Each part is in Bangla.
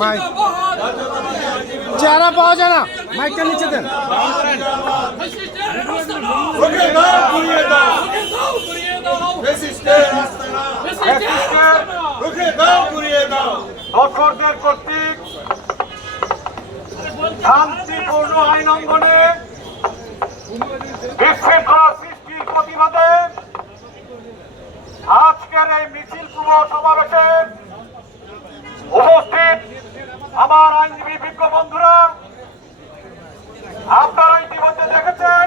মাইক চেহারা পাওয়া যায় না, মাইকটা নিচে দেন। দর্শকদের কর্তৃক শান্তিপূর্ণ আইন অঙ্গনে বিশৃঙ্খলা সৃষ্টির প্রতিবাদে আজকের এই মিছিল পূর্ব সমাবেশে উপস্থিত আমার আইনজীবী বিজ্ঞ বন্ধুরা, আপনারা ইতিমধ্যে দেখেছেন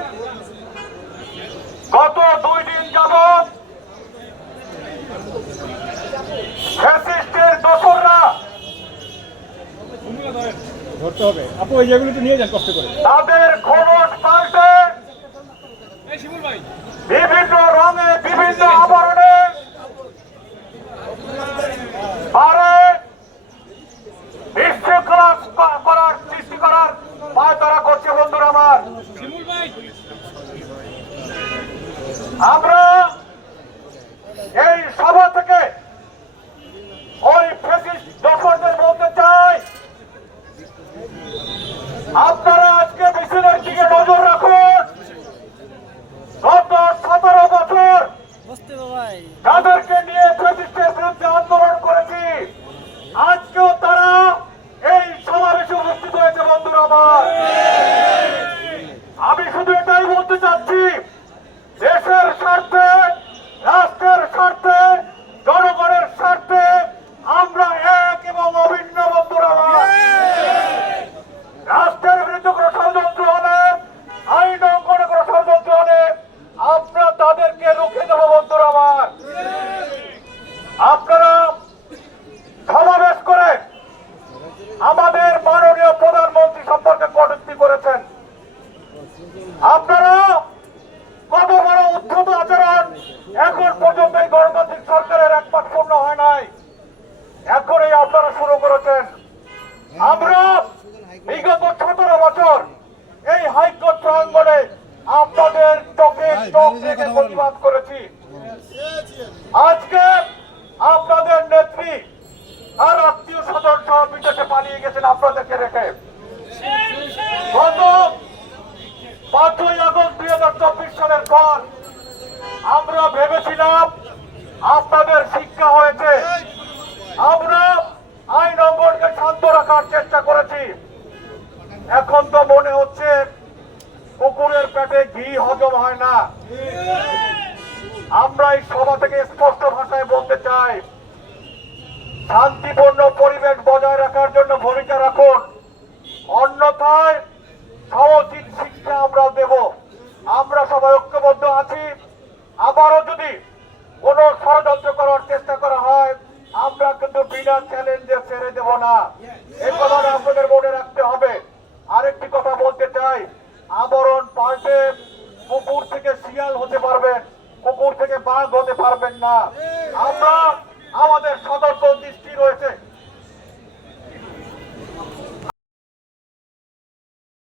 গত 2 দিন যাবৎ ফ্যাসিস্টের দোসররা ধরতে হবে আপু, ওই যেগুলো একটু নিয়ে যান কষ্ট করে। তাদের খোলস পাল্টে বিভিন্ন রঙে বিভিন্ন আবরণে পারে বিশৃঙ্খলা করার সৃষ্টি করার পায়তারা করছে বন্ধুরা আমার। আমরা এই সভা থেকে ওই ফ্যাসিস্ট দর্শকদের বলতে চাই, আপনারা আজকে মিছিলের দিকে নজর রাখুন। গত 17 বছর তাদেরকে নিয়ে ফ্যাসিস্টের বিরুদ্ধে আন্দোলন করেছি, আজকেও তারা এই সমাবেশে উপস্থিত হয়েছে বন্ধুরা আমার। আমি শুধু এটাই বলতে চাচ্ছি, দেশের স্বার্থে, রাষ্ট্রের স্বার্থে, জনগণের স্বার্থে আমরা এক এবং অভিন্ন বন্ধুরা আমার। রাষ্ট্রের বিরুদ্ধে কোনো ষড়যন্ত্র হলে, আইন অঙ্গনে কোনো ষড়যন্ত্র হলে আমরা তাদেরকে রুখে দেবো বন্ধুরা আমার। আপনারা সমাবেশ করে আমাদের মাননীয় প্রধানমন্ত্রী সম্পর্কে কটূক্তি করেছেন। আপনারা কত বড় উদ্ধত আচরণ! এখন পর্যন্ত এই গণতান্ত্রিক সরকারের 1 মাস পূর্ণ হয় নাই, এখনই আপনারা শুরু করেছেন। আমরা বিগত 17 বছর এই হাইকোর্ট প্রাঙ্গণে আপনাদের চোখে চোখ রেখে প্রতিবাদ করেছি। আজকে আপনাদের নেত্রী আর আত্মীয় স্বজন সহ বিদেশে পালিয়ে গেছেন আপনাদেরকে রেখে। গত 5ই আগস্ট 2024 সালের পর আমরা ভেবেছিলাম আপনাদের শিক্ষা হয়েছে, আমরা আইন অঙ্গনকে শান্ত রাখার চেষ্টা করেছি। এখন তো মনে হচ্ছে কুকুরের পেটে ঘি হজম হয় না। আমরা এই সভা থেকে স্পষ্ট ভাষায় বলতে চাই, শান্তিপূর্ণ পরিবেশ বজায় রাখার জন্য ভূমিকা রাখুন, অন্যথায় সমুচিত শিক্ষা আমরা দেব। আমরা সবাই ঐক্যবদ্ধ আছি। আবারও যদি কোন ষড়যন্ত্র করার চেষ্টা করা হয়, আমরা কিন্তু বিনা চ্যালেঞ্জে ছেড়ে দেব না, এই কথাটা আপনাদের মনে রাখতে হবে। আরেকটি কথা বলতে চাই, আবরণ পাল্টে কুকুর থেকে শিয়াল হতে পারবেন, কুকুর থেকে বাঘ হতে পারবেন না। আমরা আমাদের সতর্ক দৃষ্টি রয়েছে।